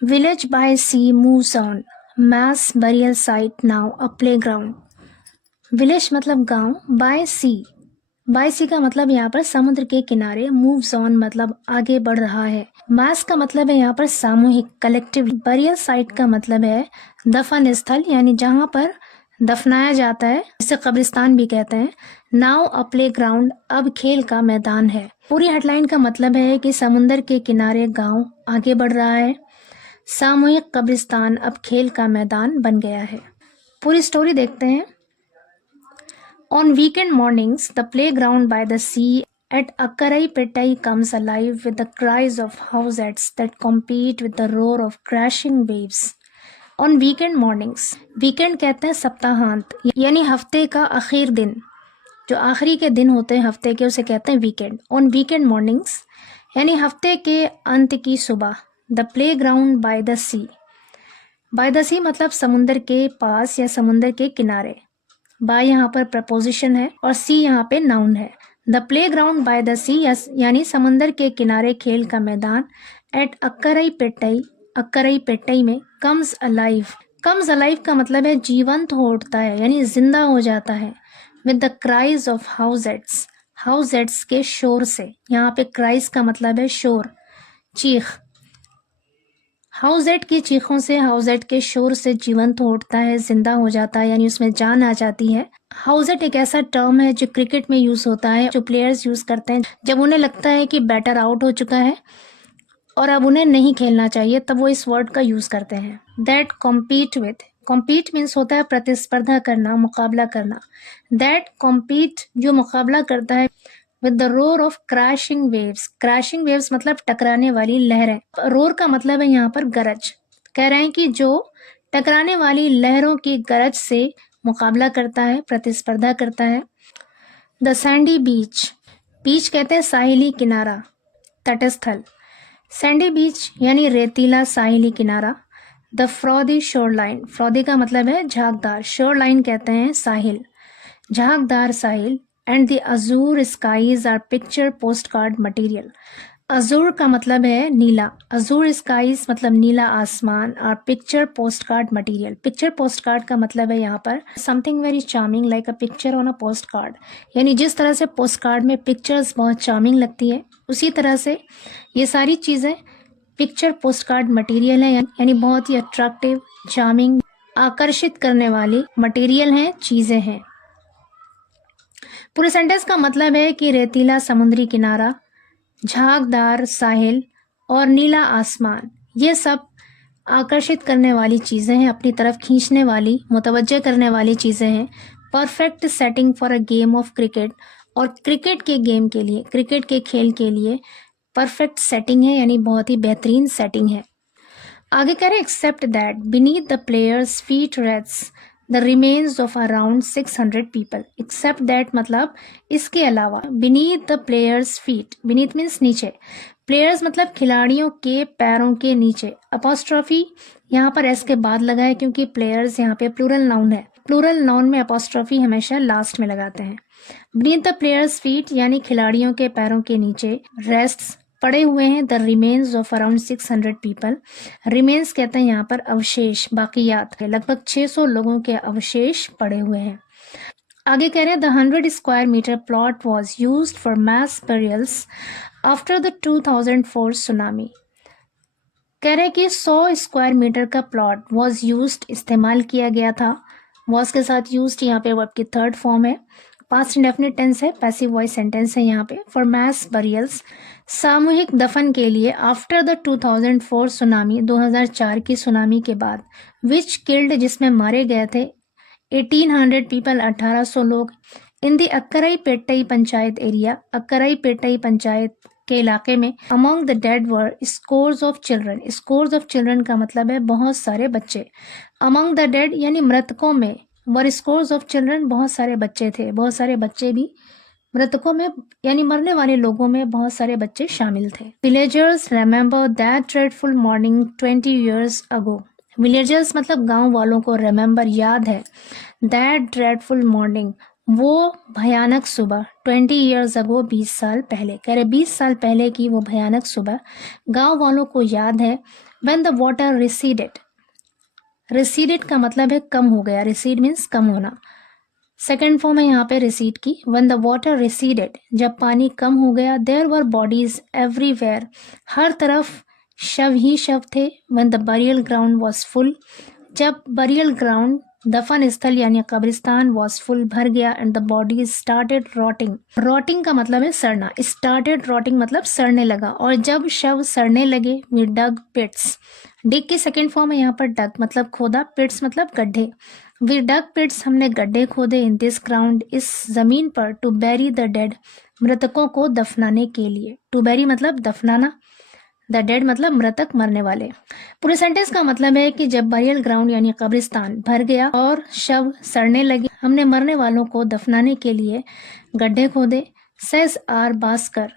Village by sea moves on. Mass burial site now a playground. Village मतलब गांव, bye सी का मतलब यहाँ पर समुद्र के किनारे, मूव्स ऑन मतलब आगे बढ़ रहा है, मास का मतलब है यहाँ पर सामूहिक, कलेक्टिव, बरियल साइट का मतलब है दफन स्थल यानी जहाँ पर दफनाया जाता है, जिसे कब्रिस्तान भी कहते हैं। नाउ अ प्ले ग्राउंड, अब खेल का मैदान है। पूरी हेडलाइन का मतलब है कि समुद्र के किनारे गांव आगे बढ़ रहा है, सामूहिक कब्रिस्तान अब खेल का मैदान बन गया है। पूरी स्टोरी देखते हैं। On weekend mornings, the playground by the sea at Akkaraipetai comes alive with the cries of housettes that compete with the roar of crashing waves. On weekend mornings, weekend कहते हैं सप्ताहांत यानी हफ्ते का आखिर दिन, जो आखिरी के दिन होते हैं हफ्ते के, उसे कहते हैं वीकेंड। ऑन वीकेंड मॉर्निंग्स यानी हफ्ते के अंत की सुबह। The playground by the sea, by the sea मतलब समुंदर के पास या समुंदर के किनारे। बाय यहाँ पर प्रपोजिशन है और सी यहाँ पे नाउन है। The playground by the sea यानी समुंदर के किनारे खेल का मैदान। एट अक्करई पेट्टई में कम्स अलाइव, कम्स अलाइव का मतलब है जीवंत हो उठता है यानी जिंदा हो जाता है। विद द क्राइज ऑफ हाउसेट्स के शोर से, यहाँ पे क्राइज का मतलब है शोर, चीख। हाउसेट की चीखों से, हाउसेट के शोर से जीवंत हो उठता है, जिंदा हो जाता है यानी उसमें जान आ जाती है। हाउसेट एक ऐसा टर्म है जो क्रिकेट में यूज होता है, जो प्लेयर्स यूज करते हैं जब उन्हें लगता है कि बैटर आउट हो चुका है और अब उन्हें नहीं खेलना चाहिए, तब वो इस वर्ड का यूज करते हैं। That compete with, compete means होता है प्रतिस्पर्धा करना, मुकाबला करना। दैट कॉम्पीट जो मुकाबला करता है with the roar of crashing waves, crashing waves मतलब टकराने वाली लहरें। रोर का मतलब है यहाँ पर गरज। कह रहे हैं कि जो टकराने वाली लहरों की गरज से मुकाबला करता है, प्रतिस्पर्धा करता है। द सैंडी बीच, बीच कहते हैं साहिली किनारा, तटस्थल। सैंडी बीच यानी रेतीला साहिली किनारा। The frothy shoreline, frothy का मतलब है झागदार, शोर लाइन कहते हैं साहिल, झागदार साहिल। And the azure skies are picture postcard material, azure का मतलब है नीला, अजूर स्काईज मतलब नीला आसमान, और picture postcard material, picture post card का मतलब है यहाँ पर something very charming like a picture on a post card, यानी जिस तरह से पोस्ट कार्ड में पिक्चर्स बहुत चार्मिंग लगती है, उसी तरह से ये सारी चीज़ें पिक्चर पोस्ट कार्ड मटीरियल है, यानी बहुत ही अट्रैक्टिव, चार्मिंग, आकर्षित करने वाली मटीरियल हैं, चीज़ें हैं। पूरे सेंटेंस का मतलब है कि रेतीला समुद्री किनारा, झागदार साहिल और नीला आसमान, ये सब आकर्षित करने वाली चीज़ें हैं, अपनी तरफ खींचने वाली, मुतवज्जे करने वाली चीज़ें हैं। Perfect setting for a game of cricket, और क्रिकेट के गेम के लिए, क्रिकेट के खेल के लिए परफेक्ट सेटिंग है, यानी बहुत ही बेहतरीन सेटिंग है। आगे कह रहे हैं except that beneath the players feet rest the remains of around 600 people. Except that मतलब इसके अलावा, beneath the players feet, beneath means नीचे, प्लेयर्स मतलब खिलाड़ियों के पैरों के नीचे। अपोस्ट्रॉफी यहाँ पर एस के बाद लगा है क्योंकि प्लेयर्स यहाँ पे प्लूरल नाउन है, प्लूरल नाउन में अपोस्ट्रॉफी हमेशा लास्ट में लगाते हैं। बीनीथ द प्लेयर्स फीट यानी खिलाड़ियों के पैरों के नीचे रेस्ट पड़े हुए हैं the remains of around 600 people. Remains कहते हैं यहाँ पर अवशेष, बाकियात, लगभग 600 लोगों के अवशेष पड़े हुए हैं। आगे कह रहे हैं the 100 square metre plot was used for mass burials after the 2004 tsunami. कह रहे हैं कि 100 स्क्वायर मीटर का प्लॉट वॉज यूज्ड, इस्तेमाल किया गया था। वॉज के साथ यूज्ड यहाँ पे वर्ब की थर्ड फॉर्म है, पास्ट इंडेफिनिट टेंस है, पैसिव वॉइस सेंटेंस है यहाँ पे। फॉर मास बरियल्स, सामूहिक दफन के लिए, आफ्टर द 2004 सुनामी, 2004 की सुनामी के बाद। विच किल्ड जिसमें मारे गए थे 1800 पीपल, 1800 लोग। In the Akkarai Pettai panchayat area, Akkarai Pettai panchayat के इलाके में। Among the dead were scores of children, scores of children का मतलब है बहुत सारे बच्चे। अमंग द डेड यानी मृतकों में, वर स्कोर्स ऑफ चिल्ड्रन बहुत सारे बच्चे थे, बहुत सारे बच्चे भी मृतकों में यानी मरने वाले लोगों में बहुत सारे बच्चे शामिल थे। Villagers remember that dreadful morning 20 years ago, villagers मतलब गांव वालों को, रिमेंबर याद है, दैट ड्रेडफुल मॉर्निंग वो भयानक सुबह, 20 years अगो 20 साल पहले, कह रहे 20 साल पहले की वो भयानक सुबह गांव वालों को याद है। When the water receded, receded का मतलब है कम हो गया, रिसीड मीन्स कम होना। सेकेंड फॉर्म है यहाँ पे रिसीड की, व्हेन द वाटर रिसीडेड, जब पानी कम हो गया, देयर वर बॉडीज एवरीवेयर, हर तरफ शव ही शव थे। When the burial ground was full, जब बरियल ग्राउंड दफन स्थल यानी कब्रिस्तान वॉज फुल, भर गया, and the bodies started rotting, rotting का मतलब है सड़ना, स्टार्टेड रॉटिंग मतलब सड़ने लगा, और जब शव सड़ने लगे, वी डग पिट्स, डिग की सेकेंड फॉर्म है यहाँ पर डग मतलब खोदा, पिट्स मतलब गड्ढे, वी डग पिट्स हमने गड्ढे खोदे, इन दिस ग्राउंड इस जमीन पर, टू बैरी द डेड मृतकों को दफनाने के लिए, टू बैरी मतलब दफनाना, द डेड मतलब मृतक मरने वाले। पूरे सेंटेंस का मतलब है कि जब बरियल ग्राउंड यानी कब्रिस्तान भर गया और शव सड़ने लगे, हमने मरने वालों को दफनाने के लिए गड्ढे खोदे। Says R Baskar,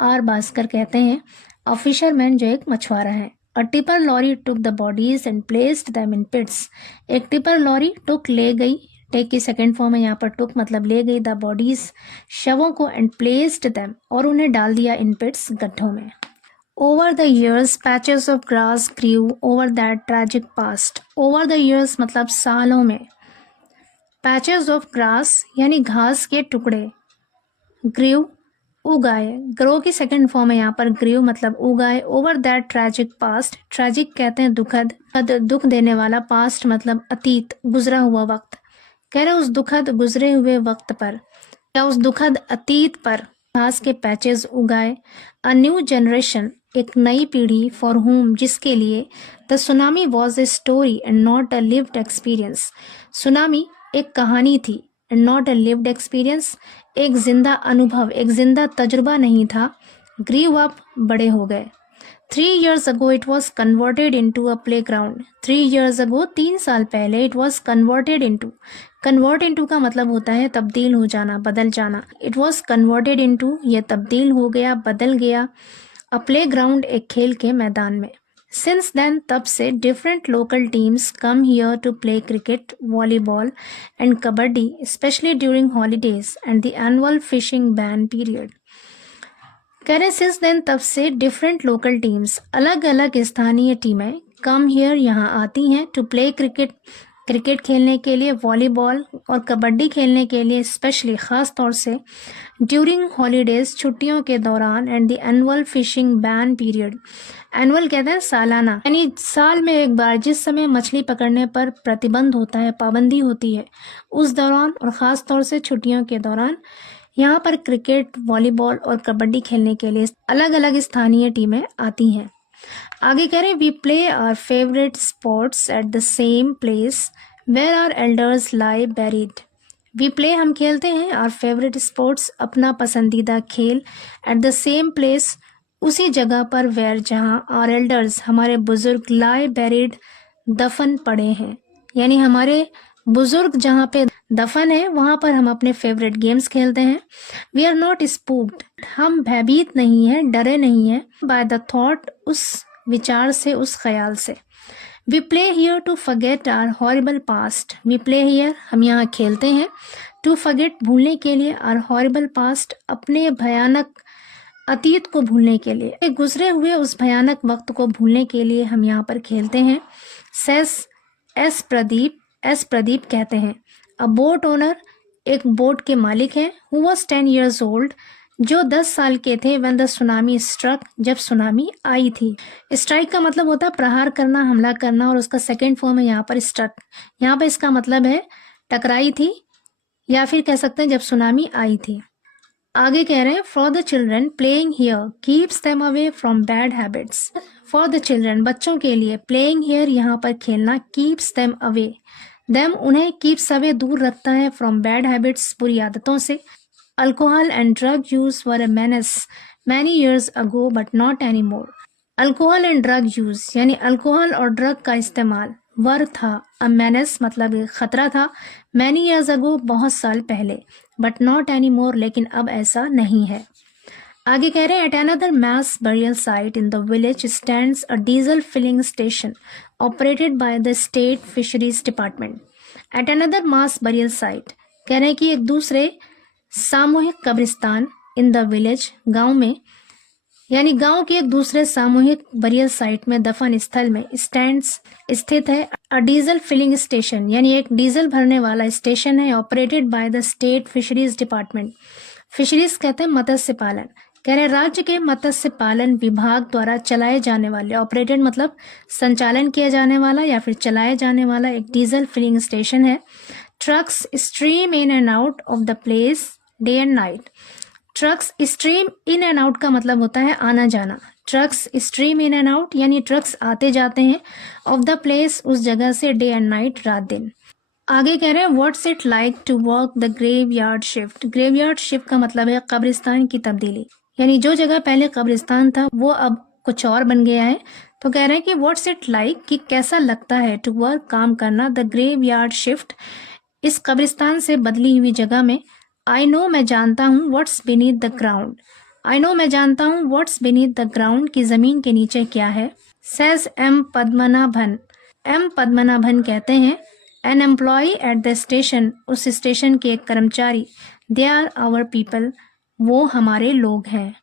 R Baskar कहते हैं अ फिशरमैन जो एक मछुआरा है। A tipper lorry took the bodies and placed them in pits, एक टिपर लॉरी टुक ले गई, टेक की सेकेंड फॉर्म है यहाँ पर टुक मतलब ले गई, द बॉडीज शवों को, एंड प्लेस्ड देम और उन्हें डाल दिया, इन पिट्स गड्ढों में। Over the years, patches of grass grew over that tragic past. Over the years मतलब सालों में, patches of grass यानी घास के टुकड़े, grew उगाए, grow की सेकेंड फॉर्म है यहाँ पर grew मतलब उगाए, over that tragic past, tragic कहते हैं दुखद, दुख देने वाला, past मतलब अतीत, गुजरा हुआ वक्त, कह रहे उस दुखद गुजरे हुए वक्त पर या उस दुखद अतीत पर घास के पैचेस उगाए। अ न्यू जनरेशन एक नई पीढ़ी, फॉर होम जिसके लिए, the tsunami was a story and not a lived experience, tsunami एक कहानी थी, and not a lived experience एक जिंदा अनुभव, एक जिंदा तजुर्बा नहीं था। ग्रीव अप बड़े हो गए। 3 years ago it was converted into a playground. 3 years ago 3 साल पहले it was converted into, convert into का मतलब होता है तब्दील हो जाना, बदल जाना। It was converted into ये तब्दील हो गया, बदल गया। A playground एक खेल के मैदान में। Since then तब से different local teams come here to play cricket, volleyball and kabaddi, especially during holidays and the annual fishing ban period. कह रहे सिंस देन तब से डिफरेंट लोकल टीम्स अलग अलग स्थानीय टीमें कम हियर यहाँ आती हैं टू प्ले क्रिकेट, क्रिकेट खेलने के लिए, वॉलीबॉल और कबड्डी खेलने के लिए, स्पेशली खास तौर से ड्यूरिंग हॉलीडेज छुट्टियों के दौरान, and the annual fishing ban period, annual कहते हैं सालाना, यानी साल में एक बार जिस समय मछली पकड़ने पर प्रतिबंध होता है, पाबंदी होती है, उस दौरान और ख़ास तौर से छुट्टियों के दौरान यहाँ पर क्रिकेट, वॉलीबॉल और कबड्डी खेलने के लिए अलग अलग स्थानीय टीमें आती हैं। आगे कह रहे हैं we play our favourite sports at the same place where our elders lie buried. We play हम खेलते हैं, आवर फेवरेट स्पोर्ट्स अपना पसंदीदा खेल, एट द सेम प्लेस उसी जगह पर, वेयर जहाँ, आवर एल्डर्स हमारे बुजुर्ग, लाई बेरिड दफन पड़े हैं, यानी हमारे बुजुर्ग जहाँ पे दफन है वहाँ पर हम अपने फेवरेट गेम्स खेलते हैं। वी आर नॉट स्पूक्ड, हम भयभीत नहीं हैं, डरे नहीं हैं, बाय द थॉट उस विचार से, उस ख्याल से। We play here to forget our horrible past, we play here हम यहाँ खेलते हैं, टू फॉरगेट भूलने के लिए, आवर हॉरिबल पास्ट अपने भयानक अतीत को भूलने के लिए, गुजरे हुए उस भयानक वक्त को भूलने के लिए हम यहाँ पर खेलते हैं। सेस एस प्रदीप कहते हैं अ बोट ओनर एक बोट के मालिक हैं, हु वॉज 10 years old जो 10 साल के थे, व्हेन द सुनामी स्ट्रक जब सुनामी आई थी। स्ट्राइक का मतलब होता है प्रहार करना, हमला करना, और उसका सेकेंड फॉर्म है यहाँ पर स्ट्रक, यहाँ पर इसका मतलब है टकराई थी, या फिर कह सकते हैं जब सुनामी आई थी। आगे कह रहे हैं for the children playing here keeps them away from bad habits. For the children बच्चों के लिए, प्लेइंग हियर यहाँ पर खेलना, कीप्स देम अवे, देम उन्हें, कीप्स अवे दूर रखता है, फ्रॉम बैड हैबिट्स बुरी आदतों से। Alcohol and drug use were a menace many years ago but not any more. Alcohol and drug use यानी अल्कोहल और ड्रग का इस्तेमाल, वर था, अ मेनेस मतलब एक खतरा था, मैनी ईयर्स अगो बहुत साल पहले, बट नॉट एनी मोर लेकिन अब ऐसा नहीं है। आगे कह रहे हैं at another mass burial site in the village stands a diesel filling station operated by the state fisheries department. At another mass burial site कह रहे हैं कि एक दूसरे सामूहिक कब्रिस्तान, इन द विलेज गांव में, यानी गांव के एक दूसरे सामूहिक बरियल साइट में दफन स्थल में स्टैंड्स स्थित है अ डीजल फिलिंग स्टेशन, यानी एक डीजल भरने वाला स्टेशन है, operated by the state fisheries department. Fisheries कहते हैं मत्स्य पालन। कह रहे राज्य के मत्स्य पालन विभाग द्वारा चलाए जाने वाले, ऑपरेटेड मतलब संचालन किया जाने वाला या फिर चलाए जाने वाला एक डीजल फिलिंग स्टेशन है। Trucks stream in and out of the Place de and night. Trucks stream in and out का मतलब होता है आना जाना। Trucks stream in and out यानी ट्रक्स आते जाते हैं, ऑफ द प्लेस उस जगह से, डे एंड नाइट रात दिन। आगे कह रहे हैं what's it like to work the graveyard shift. Graveyard shift का मतलब है कब्रिस्तान की तब्दीली, यानी जो जगह पहले कब्रिस्तान था वो अब कुछ और बन गया है। तो कह रहे हैं कि व्हाट्स इट लाइक कि कैसा लगता है, टू वर्क काम करना, द ग्रेवयार्ड शिफ्ट इस कब्रिस्तान से बदली हुई जगह में। आई नो मैं जानता हूँ, what's beneath the ground. I know मैं जानता हूँ, व्हाट्स बीनीथ द ग्राउंड की जमीन के नीचे क्या है। Says M Padmanabhan. M Padmanabhan कहते हैं an employee at the station, उस स्टेशन के एक कर्मचारी। दे आर आवर पीपल, वो हमारे लोग हैं।